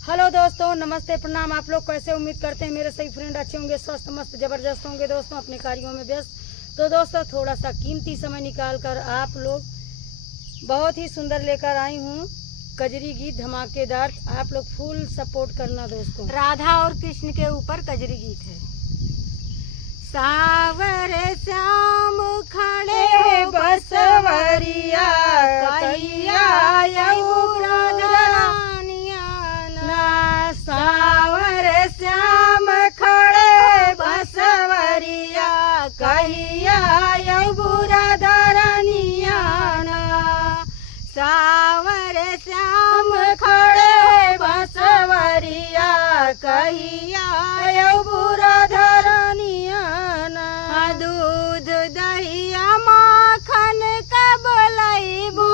Hello दोस्तों, नमस्ते, प्रणाम। आप लोग कैसे? उम्मीद करते हैं मेरे सही फ्रेंड अच्छे होंगे, स्वस्थ मस्त जबरदस्त होंगे दोस्तों, अपने कार्यों में व्यस्त। तो दोस्तों, थोड़ा सा कीमती समय निकाल कर आप लोग बहुत ही सुंदर लेकर आई हूँ कजरी गीत धमाकेदार। आप लोग फुल सपोर्ट करना दोस्तों। राधा और कृष्ण के ऊपर कजरी गीत है। सावर श्याम खड़े बसवरिया कहिया सावर श्याम खड़े बसवरिया कहिया बुरा धरनिया सावर श्याम खड़े बसवरिया कहिया बुरा धरनिया दूध दहिया माखन कब लईबू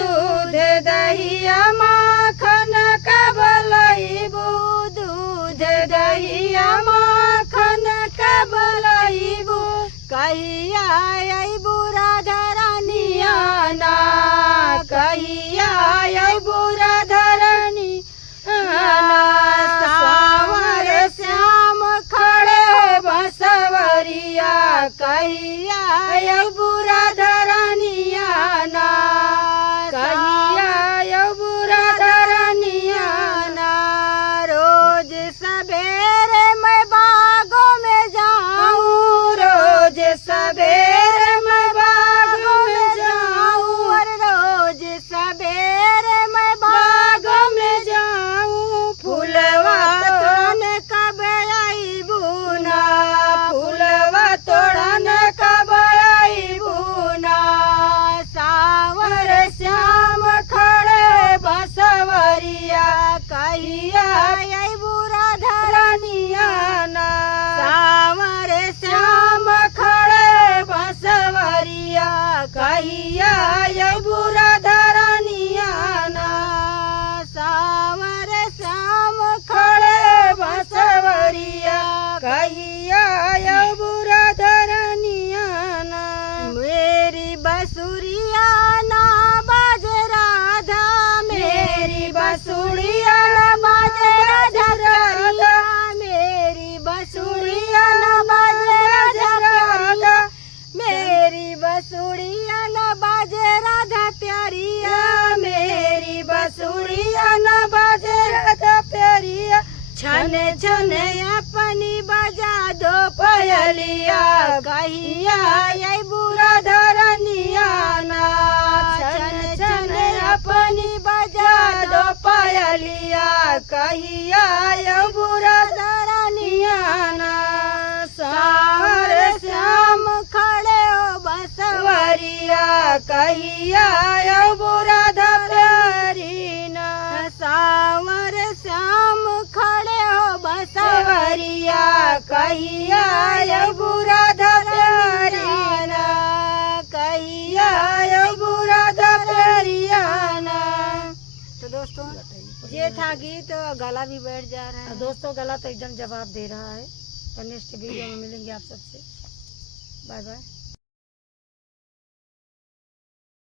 दूध दहिया माखन कब लईबू दूध दहिया माखन कब लईबू कहिया अइबू राधा रानिया ना कहिया अइबू राधा रानी सावर श्याम खड़े बसवरिया कहिया अइबू राधा रानिया ना कहिया अइबू राधा रानिया ना रोज सवेरे मैं बागों में जाऊं रोज सवेरे मैं बागों में जाऊं रोज सवेरे मैं बागों में जाऊं फूलवा तोड़ने कब आईबू ना फूलवा तोड़ने कब आईबू ना सावर श्याम खड़े बसवरिया कहिया अइबू राधा रानिया ना सावर श्याम खड़े बसवरिया कहिया अइबू राधा रानिया ना सावर श्याम खड़े बसवरिया कहिया अइबू राधा रानिया ना मेरी बसुरिया ना बाजे राधा मेरी बसुरिया ना बाजे राधा मेरी बसुरिया ना बाजे राधा मेरी बसुरिया ना बाजे राधा प्यारिया मेरी बसुरिया ना बाजे राधा प्यारिया छन छन अपनी बजा दो पयलिया कहिया अइबू राधा रानिया ना छन छन अपनी बजा दो पयलिया कहिया अइबू राधा रानिया ना सावर श्याम खड़े हो बसवरिया कहिया अइबू राधा प्यारी ना सावर श्याम खड़े हो बसवरिया कहिया अइबू राधा प्यारी ना कहिया अइबू राधा प्यारिया ना। तो दोस्तों, ये था गीत, गला भी बैठ जा रहा है दोस्तों, गला तो एकदम जवाब दे रहा है। तो नेक्स्ट वीडियो में मिलेंगे आप सबसे। Bye by.